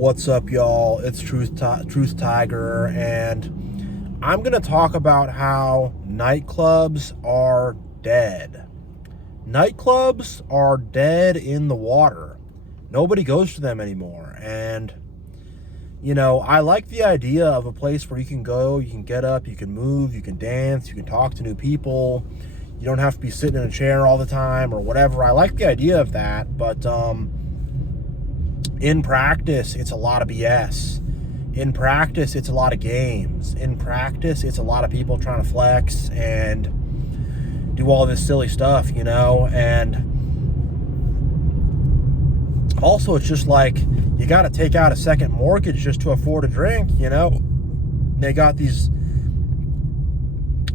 What's up, y'all? It's Truth Tiger, and I'm going to talk about how nightclubs are dead. Nightclubs are dead in the water. Nobody goes to them anymore. And, I like the idea of a place where you can go, you can get up, you can move, you can dance, you can talk to new people. You don't have to be sitting in a chair all the time or whatever. I like the idea of that, but, in practice, it's a lot of BS. In practice, it's a lot of games. In practice, it's a lot of people trying to flex and do all this silly stuff, and also it's just like you got to take out a second mortgage just to afford a drink, They got these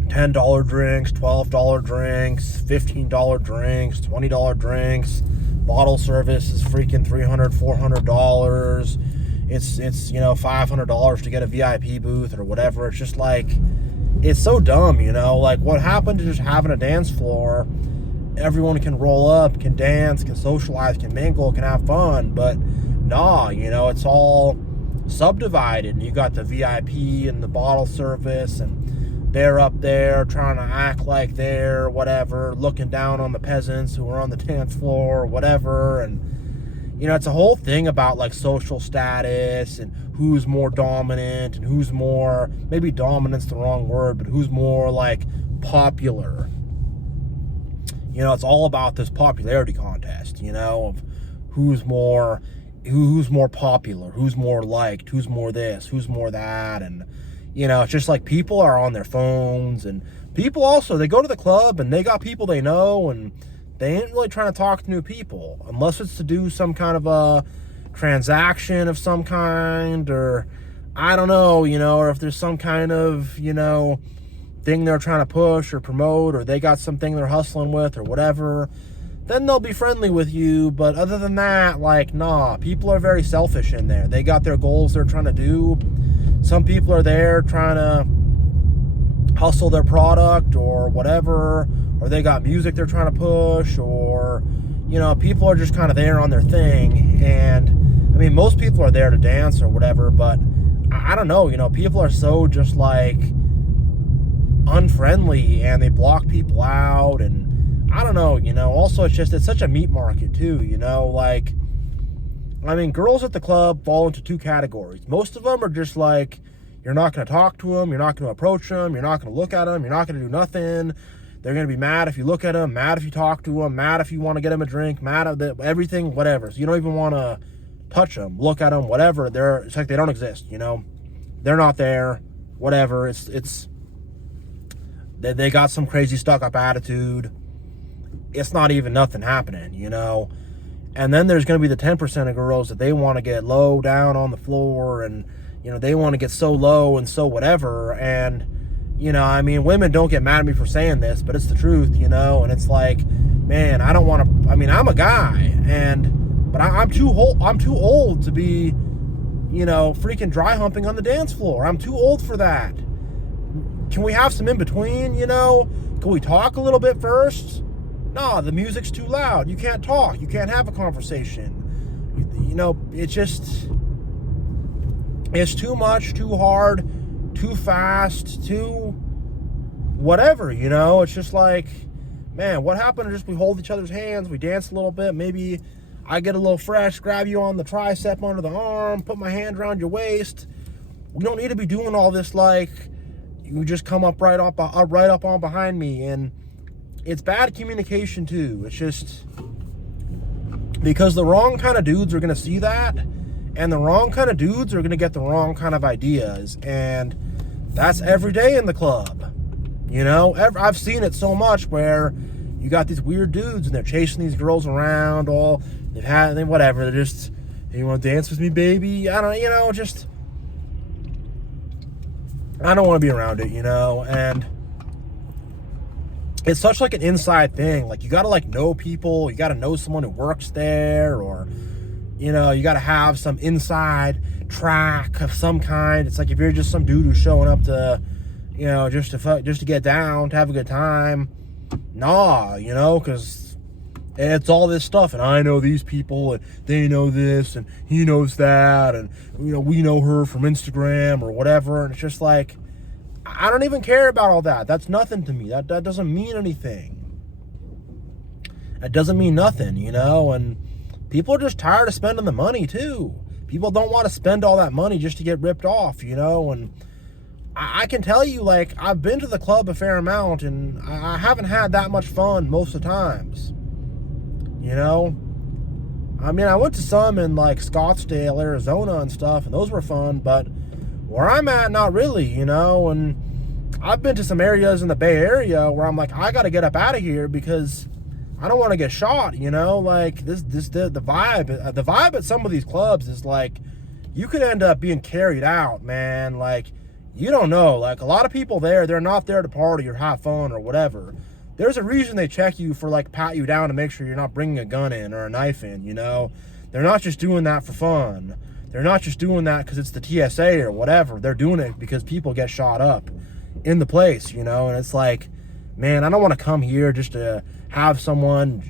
$10 drinks, $12 drinks, $15 drinks, $20 drinks. Bottle service is freaking $300, $400. It's $500 to get a VIP booth or whatever. It's just like, it's so dumb, Like, what happened to just having a dance floor? Everyone can roll up, can dance, can socialize, can mingle, can have fun. But nah, it's all subdivided. And you got the VIP and the bottle service, and they're up there trying to act like they're whatever, looking down on the peasants who are on the dance floor or whatever. And, it's a whole thing about like social status and who's more dominant and who's more, maybe dominant's the wrong word, but who's more like popular. It's all about this popularity contest, of who's more popular, who's more liked, who's more this, who's more that. And, it's just like people are on their phones, and people also, they go to the club and they got people they know, and they ain't really trying to talk to new people unless it's to do some kind of a transaction of some kind, or I don't know, or if there's some kind of, thing they're trying to push or promote, or they got something they're hustling with or whatever, then they'll be friendly with you. But other than that, like, nah, people are very selfish in there. They got their goals they're trying to do. Some people are there trying to hustle their product or whatever, or they got music they're trying to push, or, people are just kind of there on their thing. And, I mean, most people are there to dance or whatever, but I don't know, people are so just like unfriendly, and they block people out, and I don't know, also it's such a meat market too, like, I mean, girls at the club fall into two categories. Most of them are just like, you're not going to talk to them, you're not going to approach them, you're not going to look at them, you're not going to do nothing. They're going to be mad if you look at them, mad if you talk to them, mad if you want to get them a drink, mad at everything, whatever. So you don't even want to touch them, look at them, whatever. It's like they don't exist, They're not there, whatever. They got some crazy stuck-up attitude. It's not even nothing happening, And then there's going to be the 10% of girls that they want to get low down on the floor, and, they want to get so low and so whatever. And, I mean, women don't get mad at me for saying this, but it's the truth, And it's like, man, I don't want to, I mean, I'm a guy, but I'm too old to be, freaking dry humping on the dance floor. I'm too old for that. Can we have some in between, Can we talk a little bit first? No, the music's too loud. You can't talk. You can't have a conversation. It's too much, too hard, too fast, too whatever, It's just like, man, what happened to just we hold each other's hands, we dance a little bit, maybe I get a little fresh, grab you on the tricep under the arm, put my hand around your waist. We don't need to be doing all this like you just come up right up on behind me. And it's bad communication too. It's just because the wrong kind of dudes are going to see that, and the wrong kind of dudes are going to get the wrong kind of ideas. And that's every day in the club. I've seen it so much where you got these weird dudes and they're chasing these girls around, whatever. They're just, hey, you want to dance with me, baby? I don't want to be around it, and it's such like an inside thing. Like, you got to like know people, you got to know someone who works there, or, you got to have some inside track of some kind. It's like if you're just some dude who's showing up to, just to get down, to have a good time, nah, because And it's all this stuff, and I know these people, and they know this, and he knows that, and we know her from Instagram or whatever. And it's just like, I don't even care about all that. That's nothing to me. That doesn't mean anything. It doesn't mean nothing, and people are just tired of spending the money too. People don't want to spend all that money just to get ripped off, and I can tell you, like, I've been to the club a fair amount, and I haven't had that much fun most of the times. I mean, I went to some in like Scottsdale, Arizona and stuff, and those were fun, but where I'm at, not really, and I've been to some areas in the Bay Area where I'm like, I got to get up out of here because I don't want to get shot, like the vibe at some of these clubs is like, you could end up being carried out, man. Like, you don't know, like a lot of people there, they're not there to party or have fun or whatever. There's a reason they check you for, like, pat you down to make sure you're not bringing a gun in or a knife in, They're not just doing that for fun. They're not just doing that because it's the TSA or whatever. They're doing it because people get shot up in the place, and it's like, man, I don't want to come here just to have someone,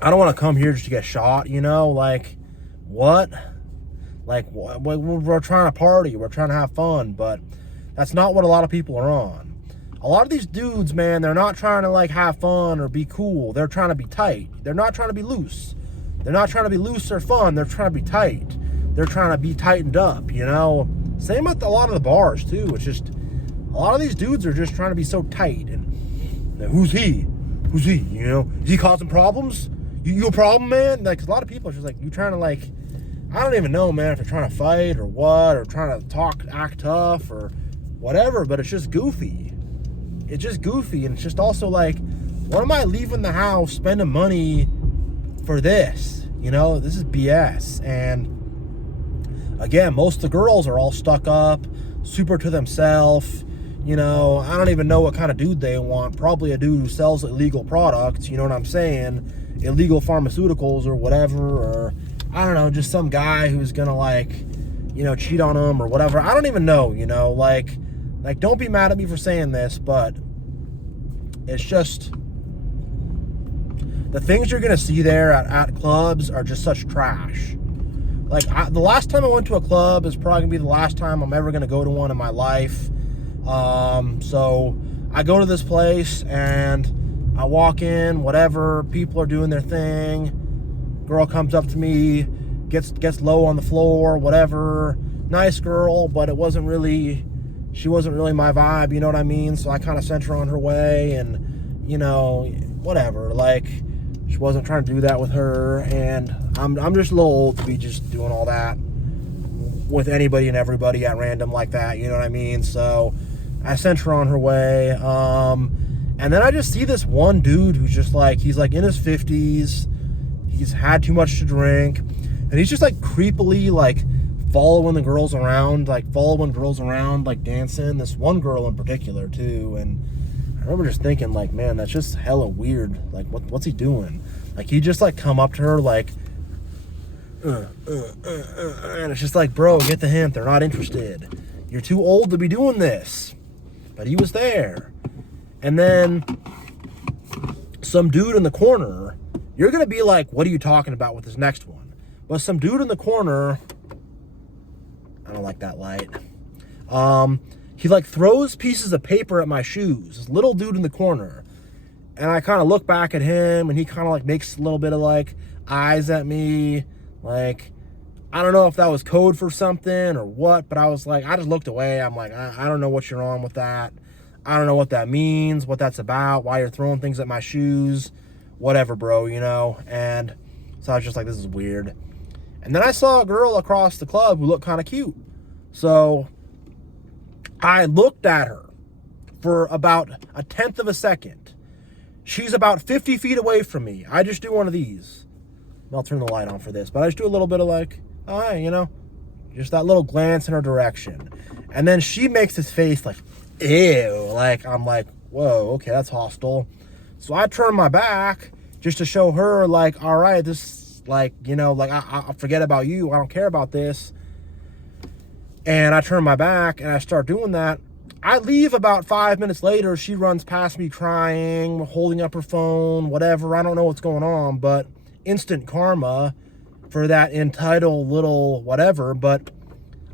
I don't want to come here just to get shot, like, what? Like, we're trying to party, we're trying to have fun, but that's not what a lot of people are on. A lot of these dudes, man, they're not trying to, like, have fun or be cool. They're trying to be tight. They're not trying to be loose. They're not trying to be loose or fun. They're trying to be tight. They're trying to be tightened up, Same with a lot of the bars, too. It's just, a lot of these dudes are just trying to be so tight. And who's he? Who's he, Is he causing problems? You a problem, man? Like, a lot of people are just like, you trying to, like, I don't even know, man, if they're trying to fight or what, or trying to act tough or whatever, but it's just goofy. It's just goofy, and it's just also like, what am I leaving the house spending money for this? This is BS. And again, most of the girls are all stuck up, super to themselves. I don't even know what kind of dude they want. Probably a dude who sells illegal products, you know what I'm saying? Illegal pharmaceuticals or whatever, or I don't know, just some guy who's gonna, like, cheat on them or whatever. I don't even know, like, don't be mad at me for saying this, but it's just, the things you're going to see there at clubs are just such trash. Like, the last time I went to a club is probably going to be the last time I'm ever going to go to one in my life. So I go to this place and I walk in, whatever, people are doing their thing. Girl comes up to me, gets low on the floor, whatever. Nice girl, but she wasn't really my vibe, you know what I mean? So I kind of sent her on her way, and, whatever. Like, she wasn't trying to do that with her, and I'm just a little old to be just doing all that with anybody and everybody at random like that, you know what I mean? So I sent her on her way, and then I just see this one dude who's just like, he's like in his 50s, he's had too much to drink, and he's just like creepily, like, following girls around, like dancing. This one girl in particular too, and I remember just thinking, like, man, that's just hella weird. Like, what's he doing? Like, he just like come up to her like, and it's just like, bro, get the hint. They're not interested. You're too old to be doing this. But he was there, and then some dude in the corner. You're gonna be like, what are you talking about with this next one? But some dude in the corner. I don't like that light. He like throws pieces of paper at my shoes. This little dude in the corner. And I kind of look back at him, and he kind of like makes a little bit of like eyes at me. Like, I don't know if that was code for something or what, but I was like, I just looked away. I'm like, I don't know what you're on with that. I don't know what that means, what that's about, why you're throwing things at my shoes, whatever, bro, And so I was just like, this is weird. And then I saw a girl across the club who looked kind of cute. So I looked at her for about a tenth of a second. She's about 50 feet away from me. I just do one of these. I'll turn the light on for this, but I just do a little bit of like, oh, hey, just that little glance in her direction. And then she makes this face like, ew. Like, I'm like, whoa, okay, that's hostile. So I turn my back just to show her, like, all right, this, like, like, I forget about you. I don't care about this. And I turn my back and I start doing that. I leave about 5 minutes later. She runs past me crying, holding up her phone, whatever. I don't know what's going on, but instant karma for that entitled little whatever. But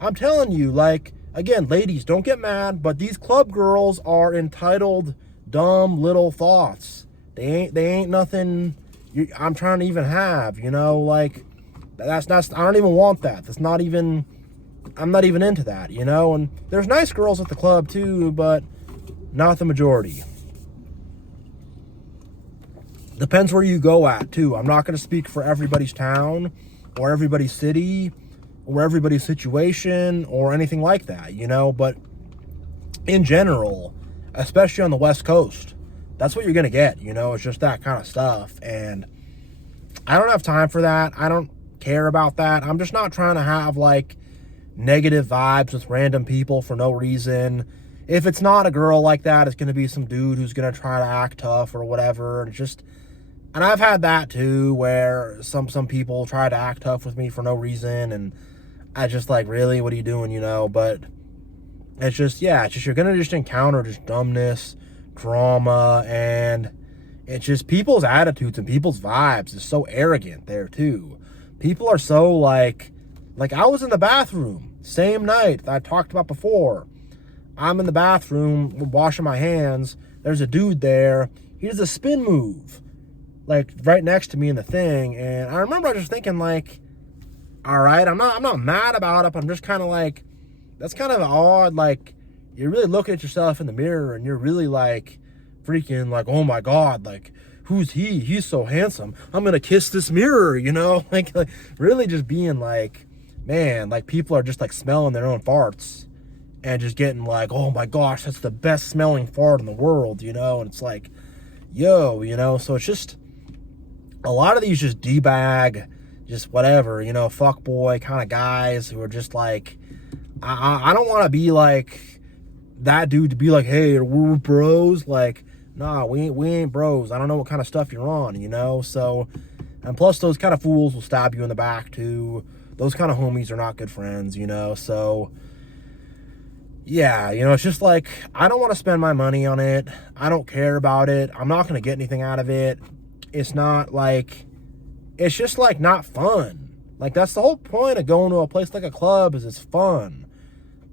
I'm telling you, like, again, ladies, don't get mad, but these club girls are entitled, dumb little thoughts. They ain't nothing I'm trying to even have, you know, like, that's I don't even want that. That's not even, I'm not even into that, you know. And there's nice girls at the club too, but not the majority. Depends where you go at too. I'm not going to speak for everybody's town or everybody's city or everybody's situation or anything like that, you know. But in general, especially on the West Coast, that's what you're going to get, you know. It's just that kind of stuff. And I don't have time for that. I don't care about that. I'm just not trying to have like negative vibes with random people for no reason. If it's not a girl like that, it's going to be some dude who's going to try to act tough or whatever. And it's just, and I've had that too, where some people try to act tough with me for no reason. And I just like, really, what are you doing, you know? But it's just, yeah, it's just, you're going to just encounter just dumbness, drama, and it's just people's attitudes and people's vibes is so arrogant there too. People are so like I was in the bathroom, same night that I talked about before. I'm in the bathroom washing my hands. There's a dude there. He does a spin move, like right next to me in the thing. And I remember I was just thinking like, all right, I'm not mad about it, but I'm just kind of like, that's kind of odd. Like, you're really looking at yourself in the mirror and you're really like freaking like, oh my God, like, who's he? He's so handsome. I'm going to kiss this mirror, you know? Like really just being like, man, like people are just like smelling their own farts and just getting like, oh my gosh, that's the best smelling fart in the world, you know? And it's like, yo, you know? So it's just, a lot of these just D-bag, just whatever, you know, fuckboy kind of guys who are just like, I don't want to be like that dude to be like, hey, we're bros. Like, nah, we ain't bros. I don't know what kind of stuff you're on, you know? So, and plus those kind of fools will stab you in the back too. Those kind of homies are not good friends, you know? So, yeah, you know, it's just like, I don't want to spend my money on it. I don't care about it. I'm not going to get anything out of it. It's not like, it's just like not fun. Like, that's the whole point of going to a place like a club, is it's fun.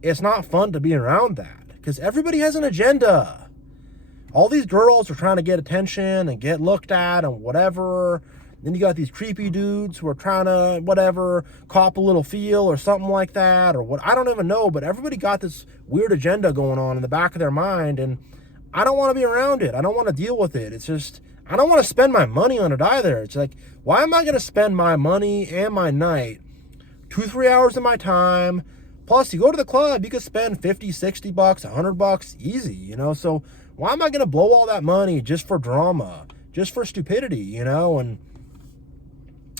It's not fun to be around that because everybody has an agenda. All these girls are trying to get attention and get looked at and whatever. Then you got these creepy dudes who are trying to, whatever, cop a little feel or something like that, or what, I don't even know, but everybody got this weird agenda going on in the back of their mind, and I don't want to be around it. I don't want to deal with it. It's just, I don't want to spend my money on it either. It's like, why am I going to spend my money and my night, 2-3 hours of my time? Plus, you go to the club, you could spend 50, 60 bucks, $100 easy, you know? So why am I going to blow all that money just for drama, just for stupidity, you know? And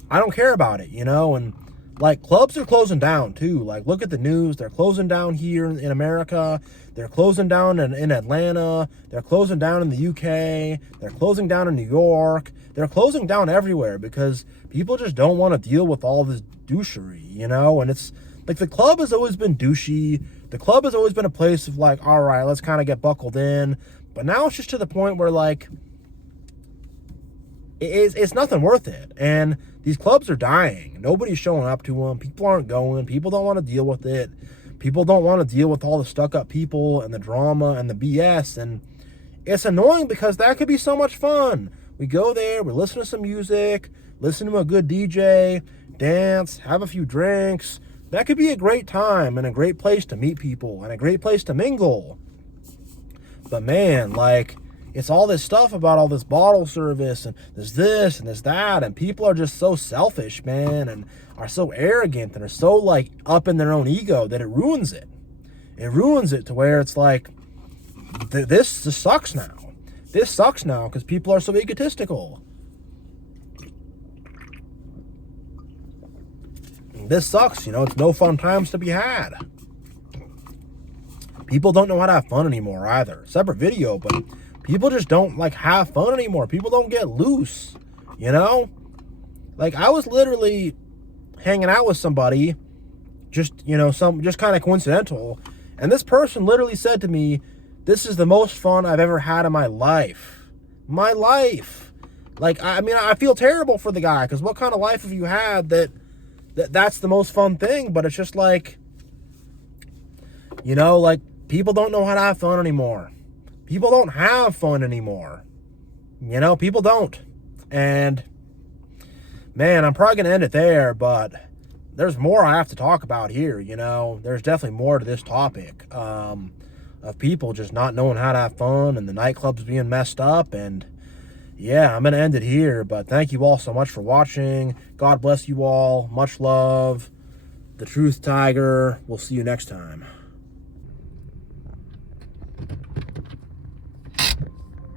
I don't care about it, you know? And like, clubs are closing down too. Like, look at the news. They're closing down here in America. They're closing down in Atlanta. They're closing down in the UK. They're closing down in New York. They're closing down everywhere because people just don't want to deal with all this douchery, you know? And it's like, the club has always been douchey. The club has always been a place of like, all right, let's kind of get buckled in. But now it's just to the point where like, it's nothing worth it. And these clubs are dying. Nobody's showing up to them. People aren't going. People don't want to deal with it. People don't want to deal with all the stuck-up people and the drama and the BS. And it's annoying because that could be so much fun. We go there, we listen to some music, listen to a good DJ, dance, have a few drinks. That could be a great time and a great place to meet people and a great place to mingle. But man, like, it's all this stuff about all this bottle service and there's this and there's that, and people are just so selfish, man, and are so arrogant and are so like up in their own ego that it ruins it. It ruins it to where it's like, this sucks now. This sucks now because people are so egotistical. This sucks, you know, it's no fun times to be had. People don't know how to have fun anymore either. Separate video, but people just don't like have fun anymore. People don't get loose, you know? Like, I was literally hanging out with somebody, just, you know, just kind of coincidental, And this person literally said to me, this is the most fun I've ever had in my life. My life. Like, I mean, I feel terrible for the guy, because what kind of life have you had that's the most fun thing? But it's just like, you know, like, people don't know how to have fun anymore. People don't have fun anymore. You know, people don't. And, man, I'm probably going to end it there, but there's more I have to talk about here, you know. There's definitely more to this topic of people just not knowing how to have fun and the nightclubs being messed up. And, yeah, I'm going to end it here, but thank you all so much for watching. God bless you all. Much love. The Truth Tiger. We'll see you next time.